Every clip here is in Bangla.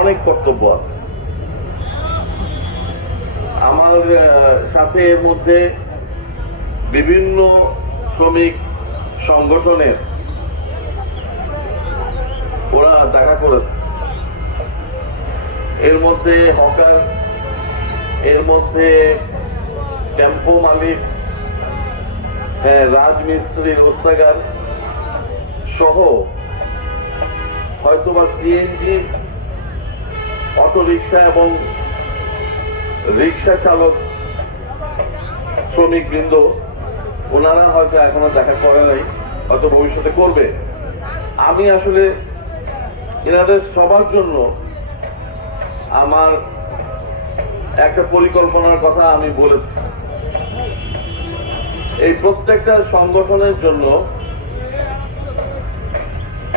অনেক কর্তব্য আছে। আমার সাথে এর মধ্যে বিভিন্ন শ্রমিক সংগঠনের ওরা দেখা করেছে। এর মধ্যে হকার, এর মধ্যে টেম্পো মালিক হ্যাঁ রাজমিস্ত্রি ওস্তাগার সহ হয়তোবা সিএনজি অটো রিক্সা এবং রিক্সা চালক শ্রমিক বৃন্দ ওনারা হয়তো এখনও দেখা করে নাই, হয়তো ভবিষ্যতে করবে। আমি আসলে এনাদের সবার জন্য আমার একটা পরিকল্পনার কথা আমি বলেছি। এই প্রত্যেকটা সংগঠনের জন্য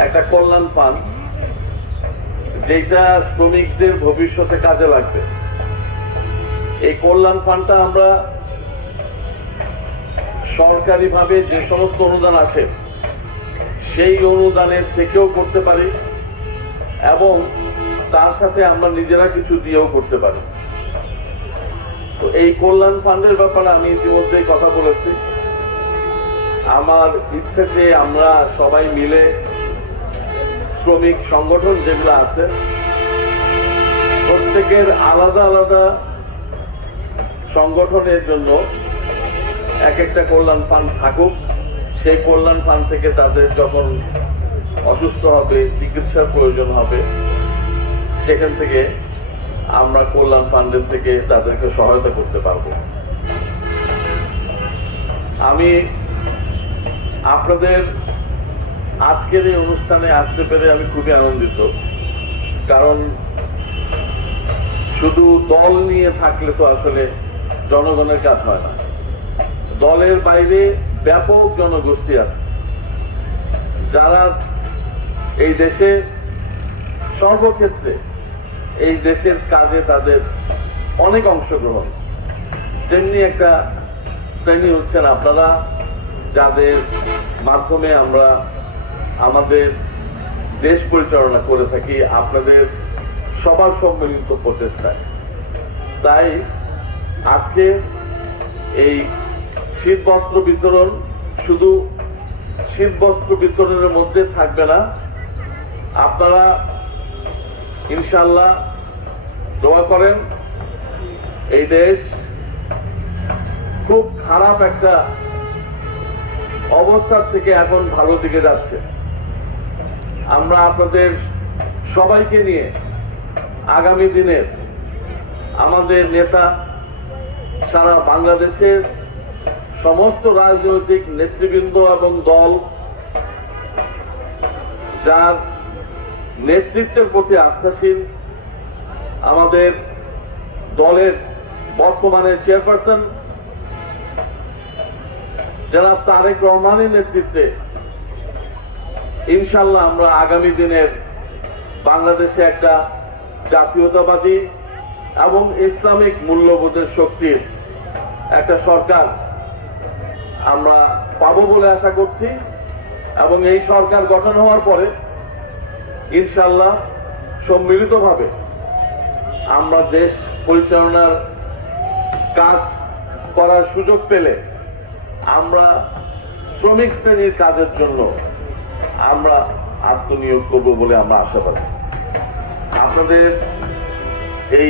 একটা কল্যাণ ফান্ড যেটা শ্রমিকদের ভবিষ্যতে কাজে লাগবে। এই কল্যাণ ফান্ডটা আমরা সরকারিভাবে যে সমস্ত অনুদান আসে সেই অনুদানের থেকেও করতে পারি এবং তার সাথে আমরা নিজেরা কিছু দিয়েও করতে পারি। তো এই কল্যাণ ফান্ডের ব্যাপারে আমি ইতিমধ্যেই কথা বলেছি। আমার ইচ্ছে যে আমরা সবাই মিলে শ্রমিক সংগঠন যেগুলো আছে, প্রত্যেকের আলাদা আলাদা সংগঠনের জন্য এক একটা কল্যাণ ফান্ড থাকুক। সেই কল্যাণ ফান্ড থেকে তাদের যখন অসুস্থ হবে, চিকিৎসার প্রয়োজন হবে, সেখান থেকে আমরা কল্যাণ ফান্ডের থেকে তাদেরকে সহায়তা করতে পারব। আমি আপনাদের আজকের এই অনুষ্ঠানে আসতে পেরে আমি খুবই আনন্দিত। কারণ শুধু দল নিয়ে থাকলে তো আসলে জনগণের কাজ হয় না। দলের বাইরে ব্যাপক জনগোষ্ঠী আছে। যারা এই দেশে সর্বক্ষেত্রে এই দেশের কাজে তাদের অনেক অংশগ্রহণ। তেমনি একটা শ্রেণি হচ্ছেন আপনারা, যাদের মাধ্যমে আমরা আমাদের দেশ পরিচালনা করে থাকি আপনাদের সবার সম্মিলিত প্রচেষ্টায়। তাই আজকে এই শীত বস্ত্র বিতরণ শুধু শীত বস্ত্র বিতরণের মধ্যে থাকবে না, আপনারা ইনশাল্লাহ দোয়া করেন, এই দেশ খুব খারাপ একটা অবস্থার থেকে এখন ভালো দিকে যাচ্ছে। আমরা আপনাদের সবাইকে নিয়ে আগামী দিনের আমাদের নেতা সারা বাংলাদেশের সমস্ত রাজনৈতিক নেতৃবৃন্দ এবং দল যার নেতৃত্বের প্রতি আস্থাশীল, আমাদের দলের বর্তমানে চেয়ারপারসন যারা তারেক রহমানের নেতৃত্বে ইনশাল্লাহ আমরা আগামী দিনের বাংলাদেশে একটা জাতীয়তাবাদী এবং ইসলামিক মূল্যবোধের শক্তির একটা সরকার আমরা পাবো বলে আশা করছি। এবং এই সরকার গঠন হওয়ার পরে ইনশাল্লাহ সম্মিলিতভাবে আমরা দেশ পরিচালনার কাজ করার সুযোগ পেলে আমরা শ্রমিক শ্রেণির কাজের জন্য আমরা আত্মনিয়োগ করব বলে আমরা আশা করি। আপনাদের এই